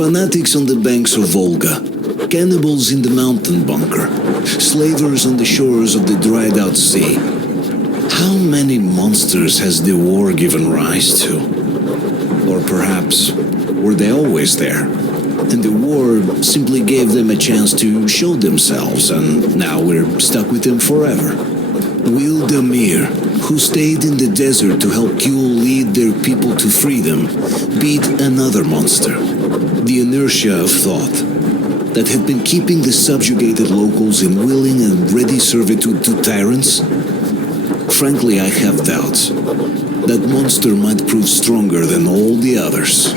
Fanatics on the banks of Volga, cannibals in the mountain bunker, slavers on the shores of the dried-out sea. How many monsters has the war given rise to? Or perhaps, were they always there? And the war simply gave them a chance to show themselves, and now we're stuck with them forever. Wildemir, who stayed in the desert to help Kule lead their people to freedom, beat another monster. The inertia of thought that had been keeping the subjugated locals in willing and ready servitude to tyrants. Frankly, I have doubts. That monster might prove stronger than all the others.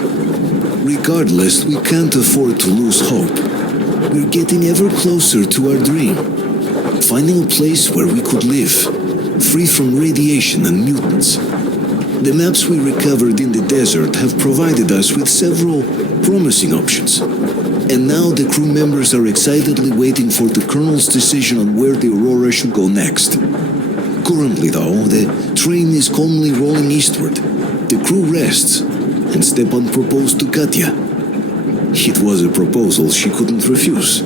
Regardless, we can't afford to lose hope. We're getting ever closer to our dream. Finding a place where we could live, free from radiation and mutants. The maps we recovered in the desert have provided us with several promising options. And now the crew members are excitedly waiting for the Colonel's decision on where the Aurora should go next. Currently, though, the train is calmly rolling eastward. The crew rests, and Stepan proposed to Katya. It was a proposal she couldn't refuse.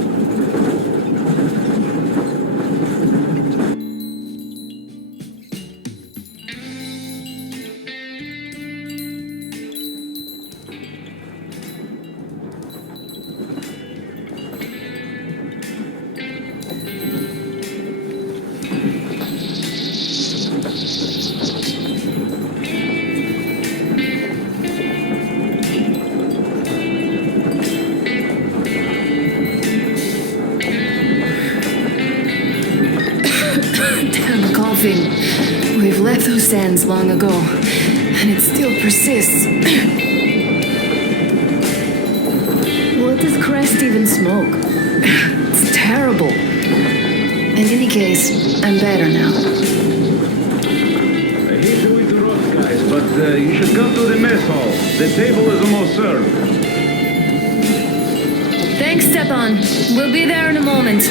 We've left those sands long ago, and it still persists. What does Crest even smoke? It's terrible. In any case, I'm better now. I hate to interrupt, guys, but you should come to the mess hall. The table is almost served. Thanks, Stepan. We'll be there in a moment.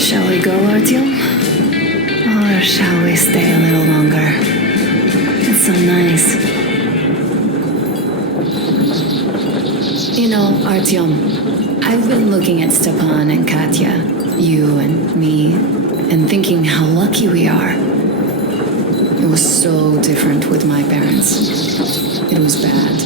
Shall we go, Artyom? Or shall we stay a little longer? It's so nice. You know, Artyom, I've been looking at Stepan and Katya, you and me, and thinking how lucky we are. It was so different with my parents. It was bad.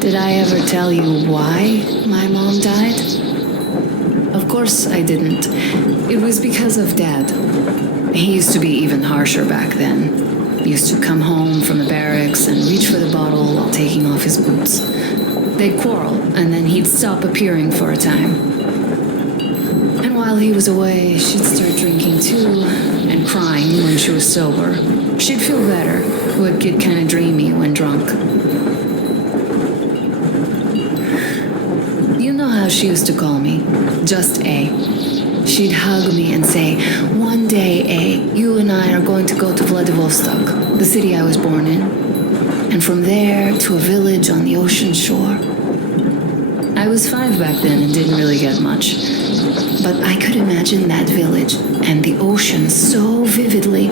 Did I ever tell you why my mom died? Of course I didn't. It was because of Dad. He used to be even harsher back then. He used to come home from the barracks and reach for the bottle while taking off his boots. They'd quarrel, and then he'd stop appearing for a time. And while he was away, she'd start drinking too, and crying when she was sober. She'd feel better, would get kind of dreamy when drunk. You know how she used to call me? Just A. She'd hug me and say, "One day, A, you and I are going to go to Vladivostok, the city I was born in. And from there to a village on the ocean shore." I was 5 back then and didn't really get much. But I could imagine that village and the ocean so vividly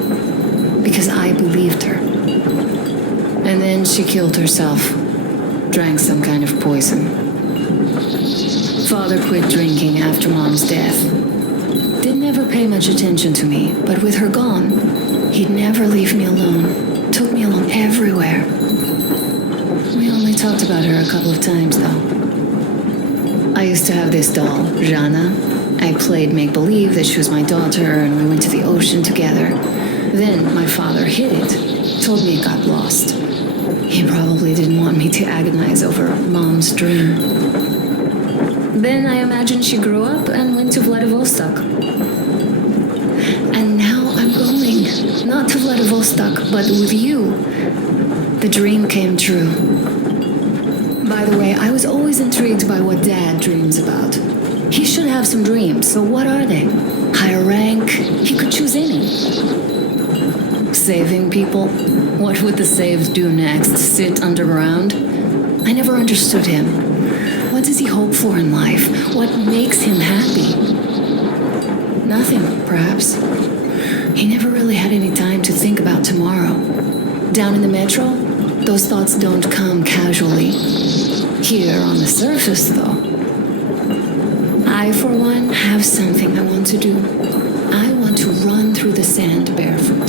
because I believed her. And then she killed herself, drank some kind of poison. Father quit drinking after Mom's death. Didn't ever pay much attention to me, but with her gone, he'd never leave me alone. Took me along everywhere. We only talked about her a couple of times, though. I used to have this doll, Jana. I played make-believe that she was my daughter, and we went to the ocean together. Then my father hid it, told me it got lost. He probably didn't want me to agonize over Mom's dream. Then I imagined she grew up and went to Vladivostok. And now I'm going, not to Vladivostok, but with you. The dream came true. By the way, I was always intrigued by what Dad dreams about. He should have some dreams, so what are they? Higher rank? He could choose any. Saving people? What would the saved do next? Sit underground? I never understood him. What does he hope for in life? What makes him happy? perhaps. He never really had any time to think about tomorrow. Down in the metro, those thoughts don't come casually. Here on the surface, though, I, for one, have something I want to do. I want to run through the sand barefoot,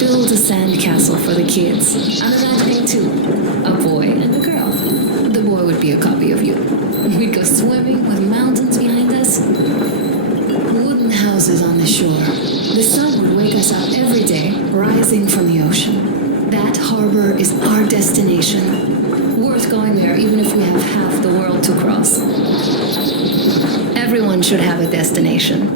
build a sand castle for the kids. I'm imagining two, a boy and a girl. The boy would be a copy of you. We'd go swimming with mountains behind us. Wooden houses on the shore. The sun would wake us up every day, rising from the ocean. That harbor is our destination. Worth going there, even if we have half the world to cross. Everyone should have a destination.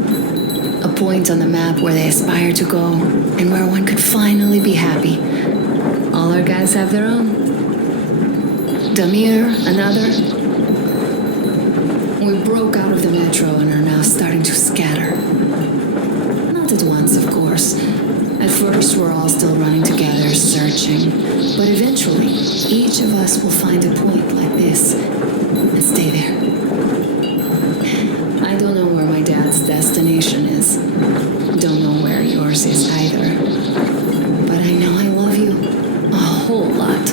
A point on the map where they aspire to go, and where one could finally be happy. All our guys have their own. Damir, another. We broke out of the metro and are now starting to scatter. Not at once, of course. At first, we're all still running together, searching. But eventually, each of us will find a point like this and stay there. I don't know where my dad's destination is. Don't know where yours is either. But I know I love you a whole lot.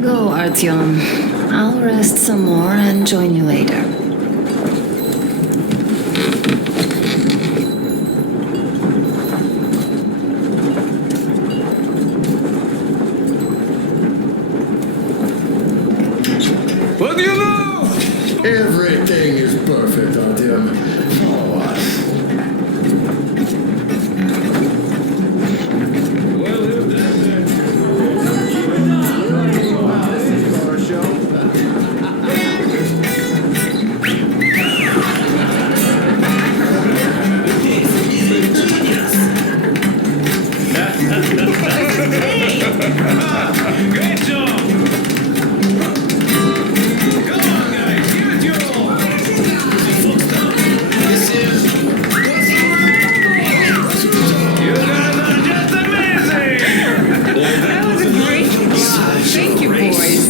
Go, Artyom. I'll rest some more and join you later. What do you know? Everything is perfect, Artyom. Follow us. Well, if that's it. Great job! Come on, guys, give it your all! You guys are just amazing! That was a great job. Thank you, boys.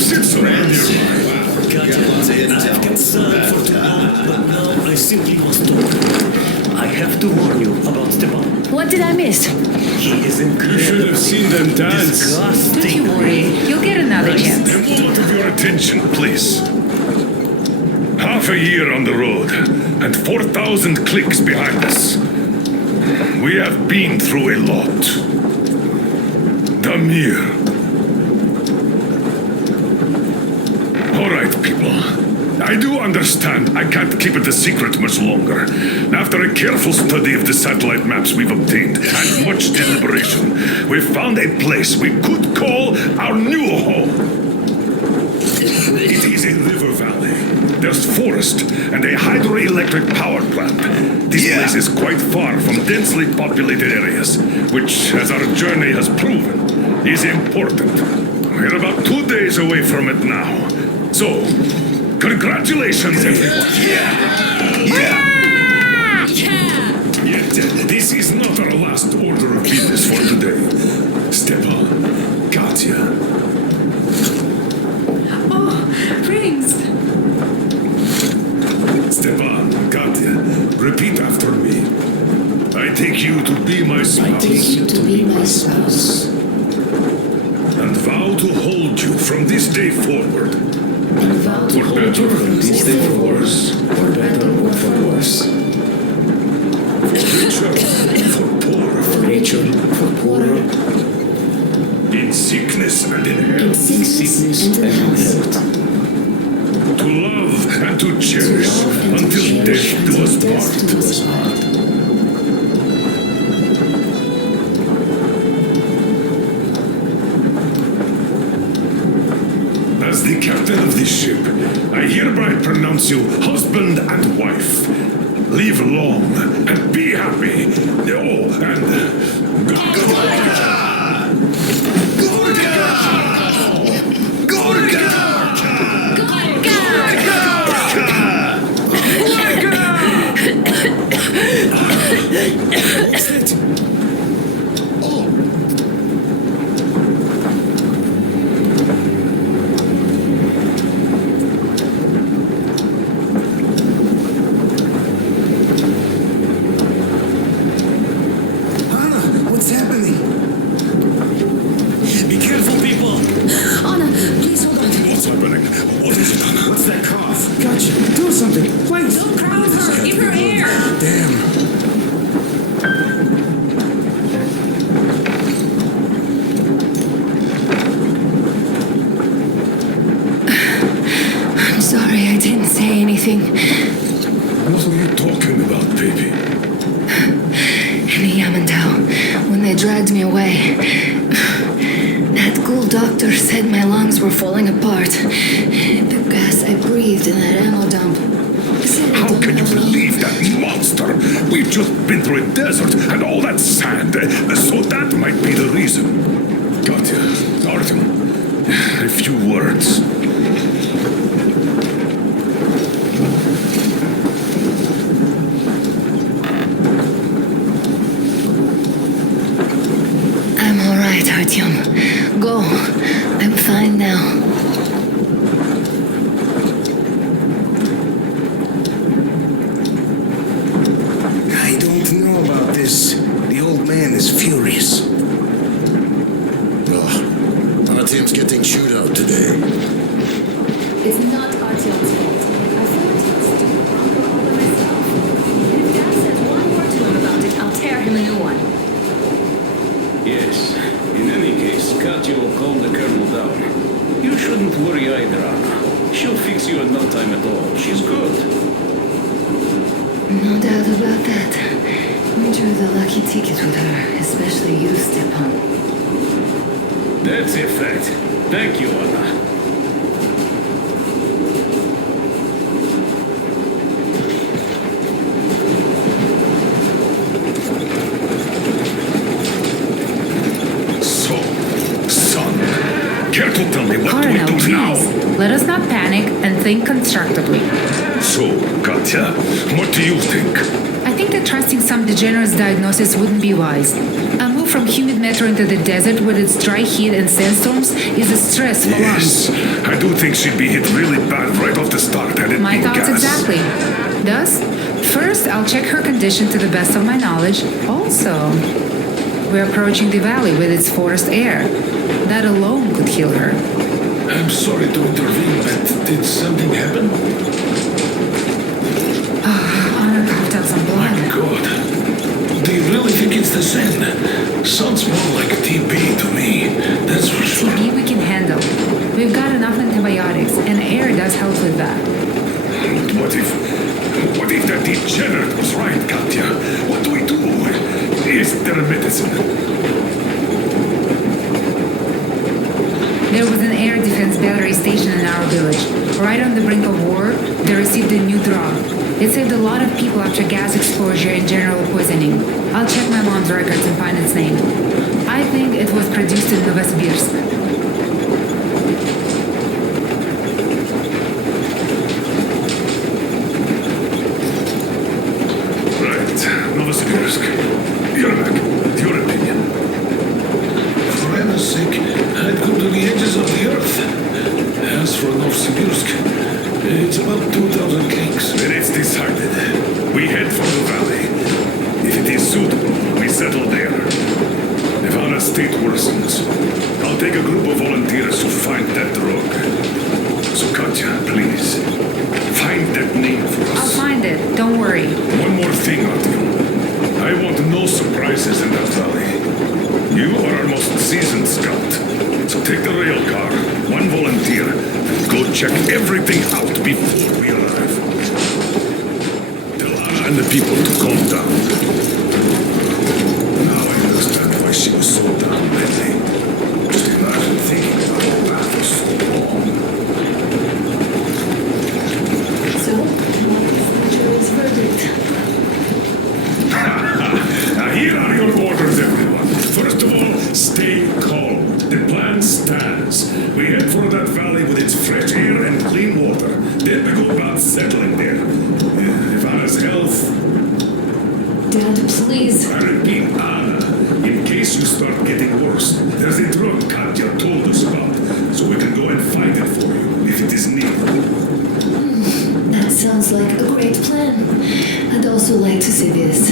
Sits around here. I've concern for too long, but now I simply must talk. I have to warn you about Stepan. What did I miss? He is You should incredible. have seen them dance. Don't Disgusting. you worry. You'll get another chance. A lot of your attention, please. Half a year on the road, and 4,000 clicks behind us. We have been through a lot. Damir. All right, people. I do understand I can't keep it a secret much longer. After a careful study of the satellite maps we've obtained and much deliberation, we've found a place we could call our new home. It is a river valley. There's forest and a hydroelectric power plant. This place is quite far from densely populated areas, which, as our journey has proven, is important. We're about 2 days away from it now. So, congratulations, everyone. Yet, this is not our last order of business for today. Stepan, Katya, Oh, rings. Stepan, Katya, repeat after me. I take you to be my spouse. To be my spouse. And vow to hold you from this day forward. And vow to For hold better, you from this day for forward. worse. For better or for worse. For richer, for poorer. For richer, for poorer. In sickness and in In health. sickness and in health. To love and to cherish love and to until cherish death do us until death part. do us part. pronounce you husband and wife. Live long and be happy. Oh, and What's happening? Be careful, people. Anna, please hold on. what's happening? What is it, Anna? What's that cough? Gotcha. Do something, please. Don't crowd her. Give her air. Damn. I'm sorry I didn't say anything. What are you talking about, baby? In the Yamantau, when they dragged me away, that ghoul doctor said my lungs were falling apart. The gas I breathed in that ammo dump. said I How don't can you have lungs. believe that monster? We've just been through a desert and all that sand, so that might be the reason. Katya, Artyom, a few words. I'm all right, Artyom. Go. I'm fine now. I don't know about this. The old man is furious. Oh, our team's getting chewed out today. It's not Artyom's fault. I thought he was stupid uncle all by myself. And if Dad says one word to him about it, I'll tear him a new one. Yes. In any case, Katya will calm the colonel down. You shouldn't worry either, Anna. She'll fix you in no time at all. She's good. No doubt about that. We drew the lucky ticket with her, especially you, Stepan. That's a fact. Thank you, Anna. So, son, care to tell me what Colonel, do we do now? please. Let us not panic and think constructively. So, Katya, what do you think? I think that trusting some degenerate's diagnosis wouldn't be wise. A move from humid metro into the desert with its dry heat and sandstorms is a stress for lungs. Yes, I do think she'd be hit really bad right off the start had it My been thoughts gas. exactly. Thus, first I'll check her condition to the best of my knowledge. Also, we're approaching the valley with its forest air. That alone could heal her. I'm sorry to intervene, but did something happen? Anna coughed out some blood. God. Do you really think it's the sand? Sounds more like TB to me. That's for sure. TB we can handle. We've got enough antibiotics, and air does help with that. What if that degenerate was right, Katya? What do we do? Is there a medicine? There was an air defense battery station in our village. Right on the brink of war, they received a new drug. It saved a lot of people after gas exposure and general poisoning. I'll check my mom's records and find its name. I think it was produced in Novosibirsk. Right, Novosibirsk. Yermak, your opinion. For Anna's sake, I'd go to the edges of the earth. As for Novosibirsk, it's about 2,000 kings. Then it's decided. We head for the valley. If it is suitable, we settle there. If Anna's state worsens, I'll take a group of volunteers to find that drug. So Katya, please, find that name for I'll us. find it, don't worry. One more thing, Artyom. I want no surprises in that valley. You are our most seasoned scout. So take the rail car, one volunteer, and go check everything out before we arrive. Tell Anna and the people to calm down. Now I understand why she was so down lately. Just imagine thinking about all that for so long. mean Anna. In case you start getting worse, there's a drug Katya told us about, so we can go and find it for you if it is needed. That sounds like a great plan. I'd also like to see this.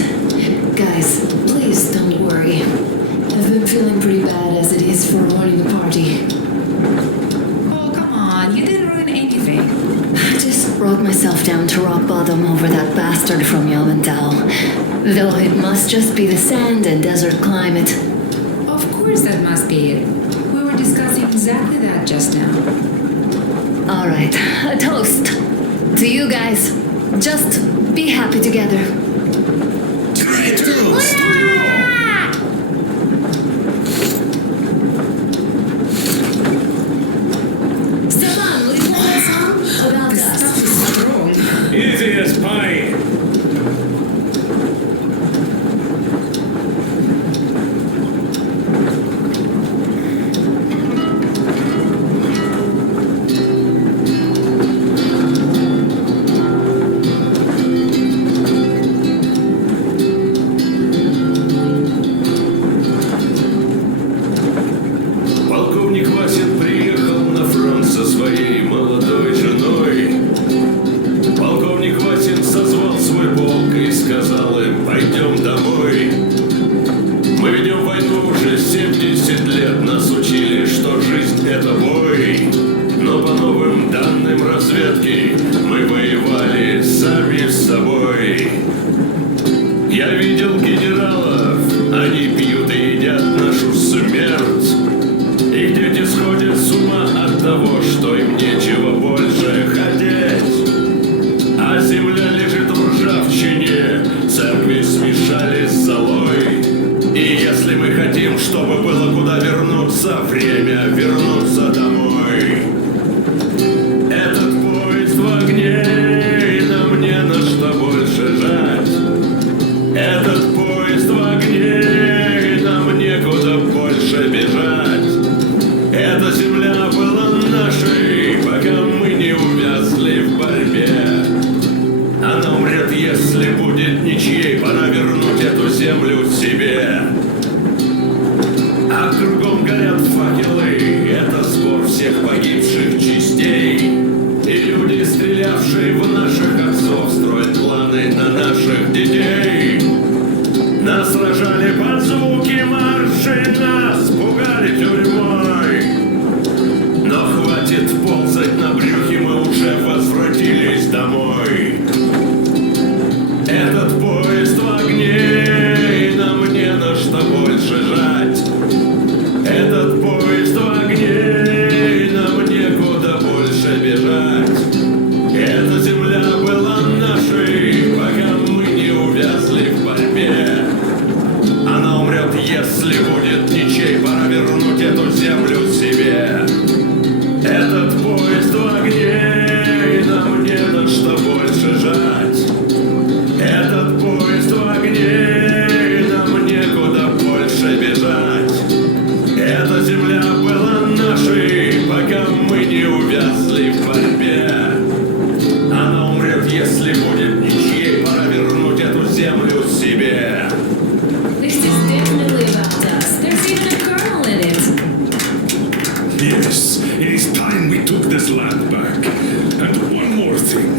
Guys, please don't worry. I've been feeling pretty bad as it is for running the party. Oh, come on. You didn't ruin anything. I just brought myself down to rock bottom over that bastard from Yavendal. Though it must just be the sand and desert climate. Of course that must be it. We were discussing exactly that just now. Alright, a toast. To you guys. Just be happy together. Stefan, will you play a song about This us? stuff is strong. Easy as pie. Полковник Васин приехал на фронт со своей молодой женой. Полковник Васин созвал свой полк и сказал им: пойдем домой. Мы ведем войну уже 70 лет, нас учили, что жизнь это бой. Но по новым данным разведки мы воевали сами с собой. Я видел генералов, они пьют и едят нашу смерть. Их дети сходят с ума от того, что им нечего больше хотеть. А земля лежит в ржавчине, церкви смешали с золой. И если мы хотим, чтобы было куда вернуться, время вернуться домой. Этот поезд в огне, и нам не на что больше жать. Этот поезд в огне, и нам некуда больше бежать. Эта земля была нашей, пока мы не увязли в борьбе. Она умрет, если будет ничьей, пора вернуть эту землю себе. А кругом горят факелы, это сбор всех погибших частей. И люди, стрелявшие в наших отцов, строят планы на наших детей. Нас сражали под звуки маршей, нас пугали тюрьмой. Но хватит ползать на брюхе, мы уже возвратились домой. Этот поезд в огне, и нам не на что больше жать. Этот поезд в огне, и нам некуда больше бежать. Эта земля была нашей, пока мы не увязли в борьбе. Она умрет, если будет ничей, пора вернуть эту землю себе. Этот поезд в огне, и нам не на что больше жать. Этот поезд в огне, и нам некуда больше бежать. Эта земля была нашей, пока мы не увязли в борьбе. Она умрет, если будет ничьей, пора вернуть эту землю себе. This is definitely about us. There's even a colonel in it. Yes, it is time we took this land back. And one more thing.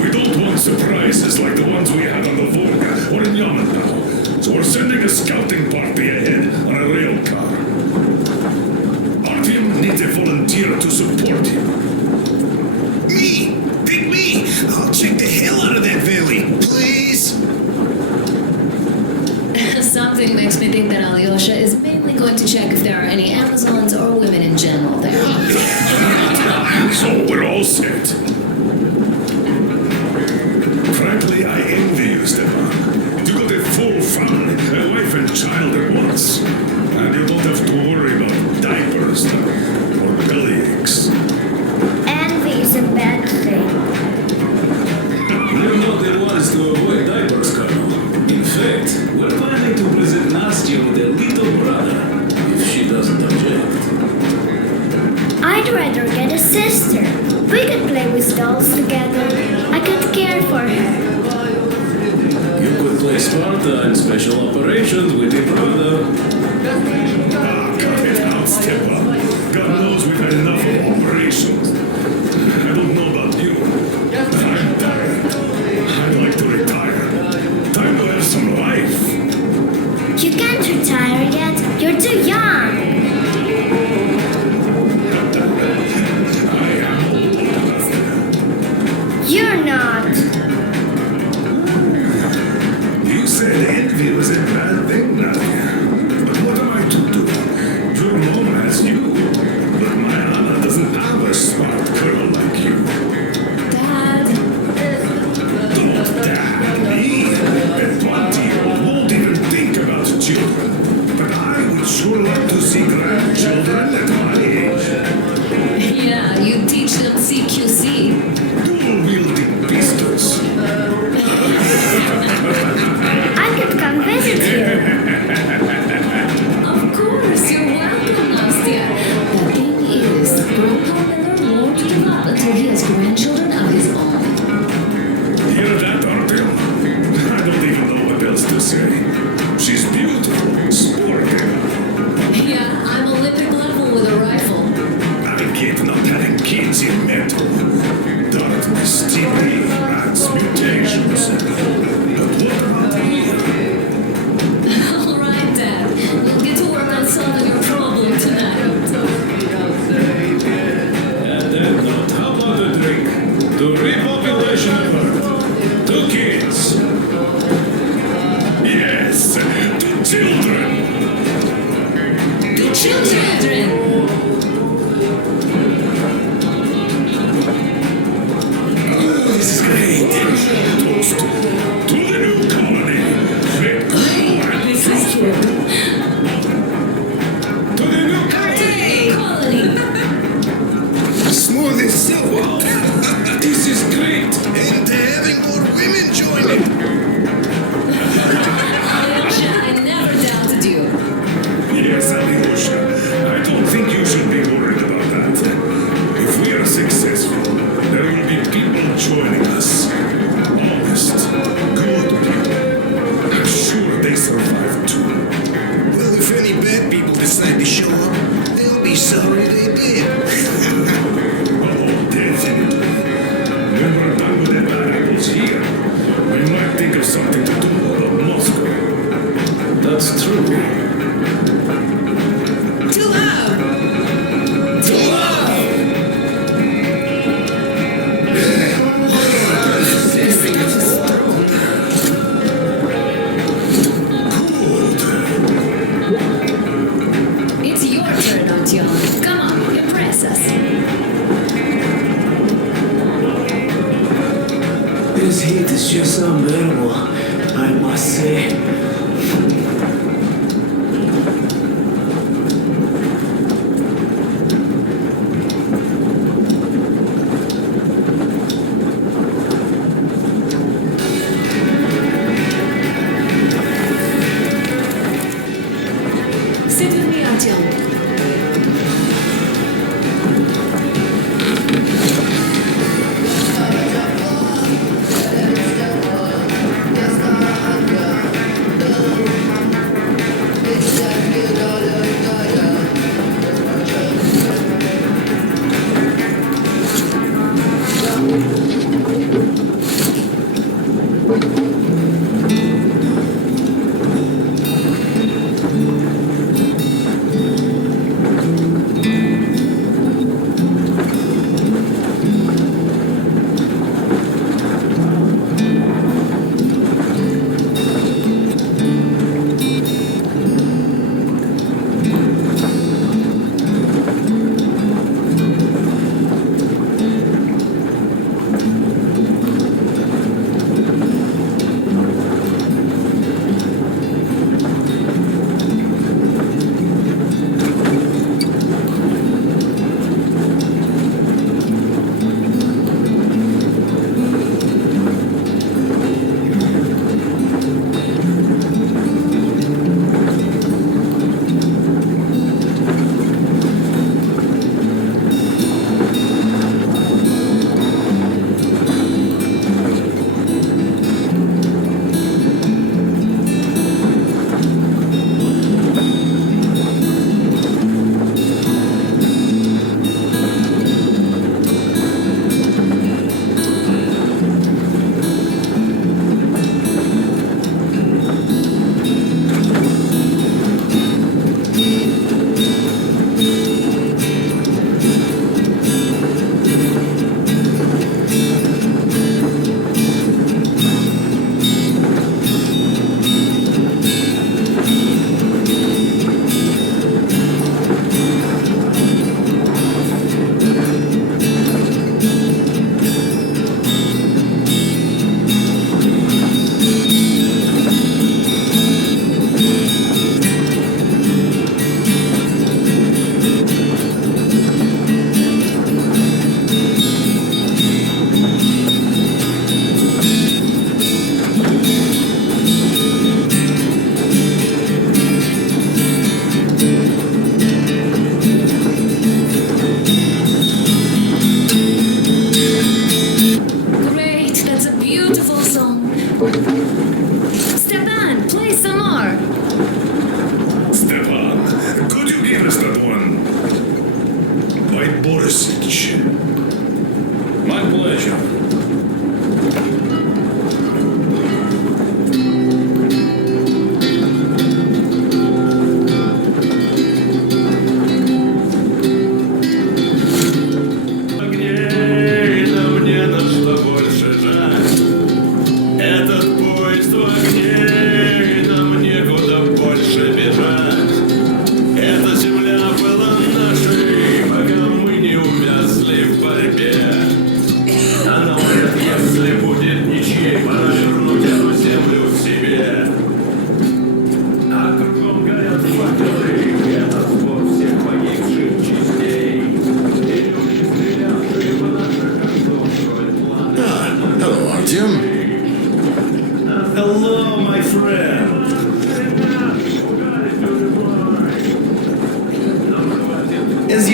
We don't want surprises like the ones we had on the Volga or in Yamantau. So we're sending a scouting party ahead on a rail car. Artyom needs a volunteer to support him. Me! Pick me! I'll check the hell out of that valley, please! Something makes me think that Alyosha is mainly going to check if there are any Amazons or women in general there. So we're all set. Frankly, I envy you, Stefan. You got a full family, a wife and child at once. And you don't have to worry about diapers now, or belly aches. Envy is a bad thing. We're not the ones to avoid diapers, Colonel. In fact, we're planning to present Nastya with a little brother, if she doesn't object. I'd rather get a sister. We could play with dolls together. I could care for her. You could play Part-time special operations with your brother. Ah, cut it out, Stepper. God knows we've had enough of operations. I don't know about you, but I'm tired. I'd like to retire. Time to have some life. You can't retire yet. You're too young. I am old enough. You're not. You said envy was a bad thing, Nadia. But what am I to do? Your mom has you. But my Anna doesn't have a smart girl like you. Dad. Don't dad me. Ep20 won't even think about children. But I would sure like to see grandchildren at my age. Yeah, you teach them CQC. Dual-wielding pistols. I could come visit you. Of course, you're welcome, Nastya. The thing is, Grandpa Miller won't give up until he has grandchildren of his own. Hear that, Artyom? I don't even know what else to say. She's beautiful, sporty. Yeah, I'm Olympic level with a rifle. I get not having kids in metal. Darkness, TV, rats, mutations. But what about me? All right, Dad. We'll get to work on solving your problem tonight. And then not how about a drink? To repopulation effort. 2 kids. Yes, to children. To children! This is great. Toast to the new colony. This is true. To the new Colony! Smooth as silver. This is great. And having more women joining. Alyosha, I never doubted you. Yes, Alyosha. I don't think you should be worried about that. If we are successful, there will be people joining us. Honest, good people. I'm sure they survive too. Well, if any bad people decide to show up, they'll be sorry they did. Oh, definitely. When we're done with the battles here, we might think of something to do about Moscow. That's true. To love! To love! It's your turn, Artyom. Come on, impress us. This heat is just unbearable, I must say. Sit with me, Artyom.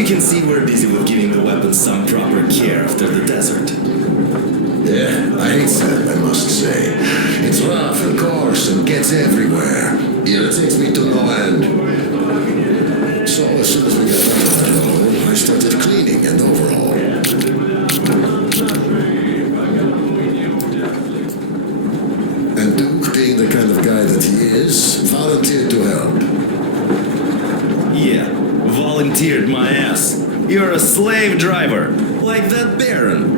can see we're busy with giving the weapons some proper care after the desert. Yeah, I hate sand, I must say. It's rough and coarse and gets everywhere. Irritates me to no end. So as soon as we got out of that hole, I started cleaning and overhaul. And Duke, being the kind of guy that he is, volunteered to help. Yeah, volunteered my ass. You're a slave driver, like that Baron.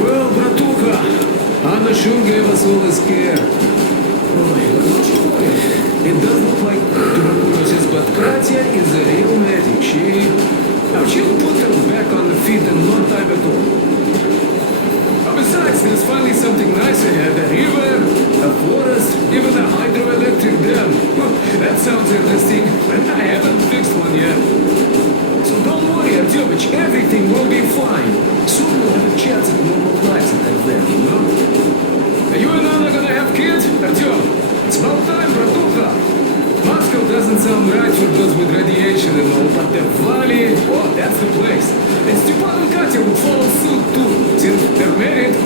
Well, Bratuka, Anna sure gave us all this care. It does look like tuberculosis, but Kratia is a real medic. She'll put them back on the feet in no time at all. Besides, there's finally something nice ahead. A river, a forest, even a hydroelectric dam. That sounds interesting, but I haven't fixed one yet. So don't worry, Artyomich, everything will be fine. Soon we'll have a chance at normal lives at that dam, you know? Are you and Anna gonna have kids? Artyom, it's about time, Bratuka. Moscow doesn't sound right for those with radiation and all, but the valley, oh, that's the place. And Stepan and Katya will follow suit too, since they're married.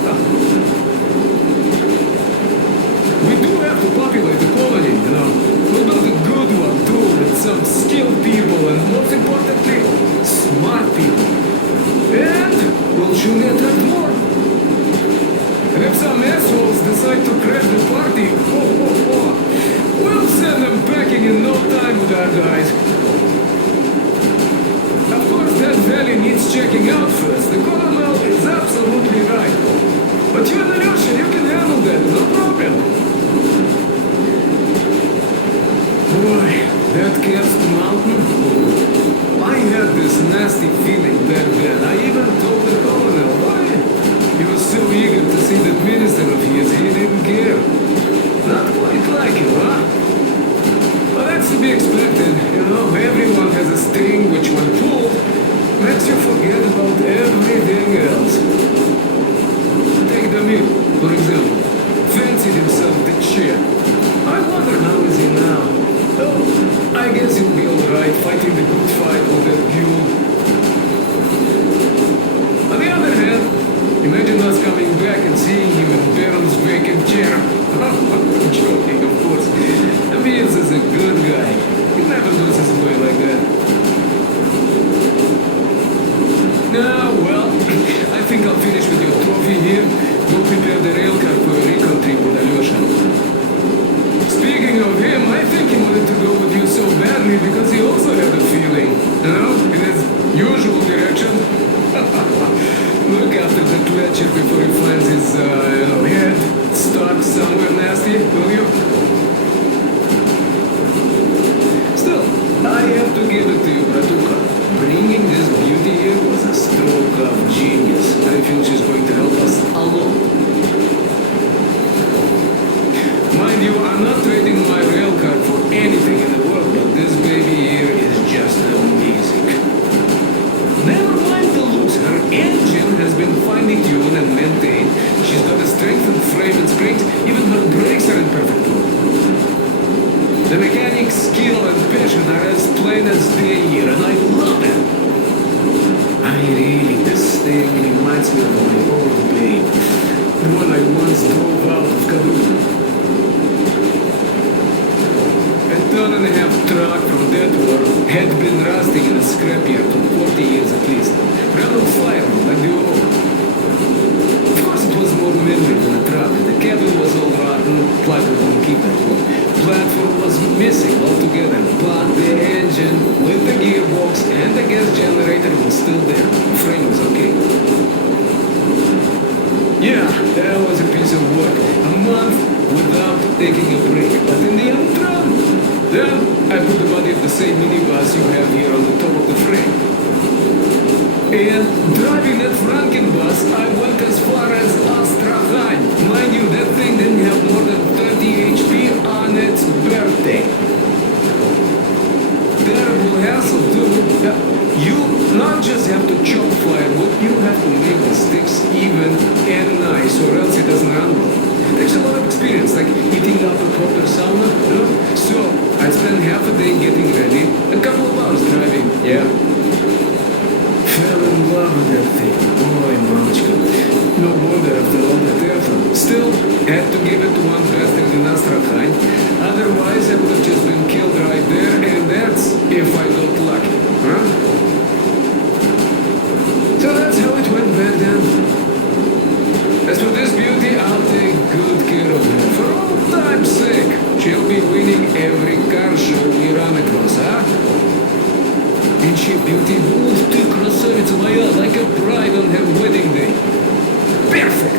We do have to populate the colony, you know. We'll build a good one too, with some skilled people and most importantly, smart people. And we'll surely attract more. And if some assholes decide to crash the party, we'll send them packing in no time with our guys. Of course, that valley needs checking out first. The colonel is absolutely right. But you and Alyosha, you can handle that, no problem. Boy, that Kerst mountain. I had this nasty feeling back then. I even told the colonel, why? He was so eager to see that minister of his, he didn't care. Not quite like him, huh? But that's to be expected, you know. Everyone has a string which, when pulled, makes you forget about everything else. Take Damir, for example. Fancied himself the chair. I wonder how is he now? Oh, I guess he'll be alright fighting the good fight with that Gule. On the other hand, imagine us coming back and seeing him in Baron's vacant chair. I'm joking, of course. Amirs is a good guy. He never loses his way like that. Now, well, I think I'll finish with your trophy here. Go prepare the rail car for a recon trip with Alyosha. Speaking of him, I think he wanted to go with you so badly because he also had a feeling, you know, in his usual direction. Look after the ledger before he finds his, head stuck somewhere nasty, will you? Still, I have to give it to you, Bratuka. Bringing this beauty here was a stroke of genius. I feel she's going to help us a lot. Mind you, I'm not trading my rail car for anything in the world, but this baby here is just amazing. Never mind the looks, her engine has been finely tuned and maintained. She's got a strengthened frame and springs, even her brakes are in perfect order. The mechanic's skill and passion are as plain as day here, and I love it. This thing reminds me of my old babe, the one I once drove out of Kaduna. A ton-and-a-half truck from that war had been rusting in a scrapyard for 40 years at least. Ran on fire like the old. Of course it was more memory than a truck. The cabin was all rotten, plug wouldn't keep that one. Platform was missing altogether, but the engine with the gearbox and the gas generator was still there. The frame was okay. Yeah, that was a piece of work. A month without taking a break. But in the end, then I put the body of the same minibus you have here on the top of the frame. And driving that Frankenbus, I went as far as Astrakhan. Mind you, that thing didn't have more than sticks even and nice, or else it doesn't run well. Takes a lot of experience, like heating up a proper sauna, you know? So, I spent half a day getting ready, a couple of hours driving, yeah. Fell in love with that thing. Boy, Mamочка. No wonder after all that effort. Still, had to give it to one bastard in Astrakhan. Otherwise, I would have just been killed right there, and that's if I got lucky, huh? So that's how it went back then. As for this beauty, I'll take good care of her. For all time's sake, she'll be winning every car show we run across, huh? Ain't she beauty? Ух ты, красавица моя, like a bride on her wedding day. Perfect!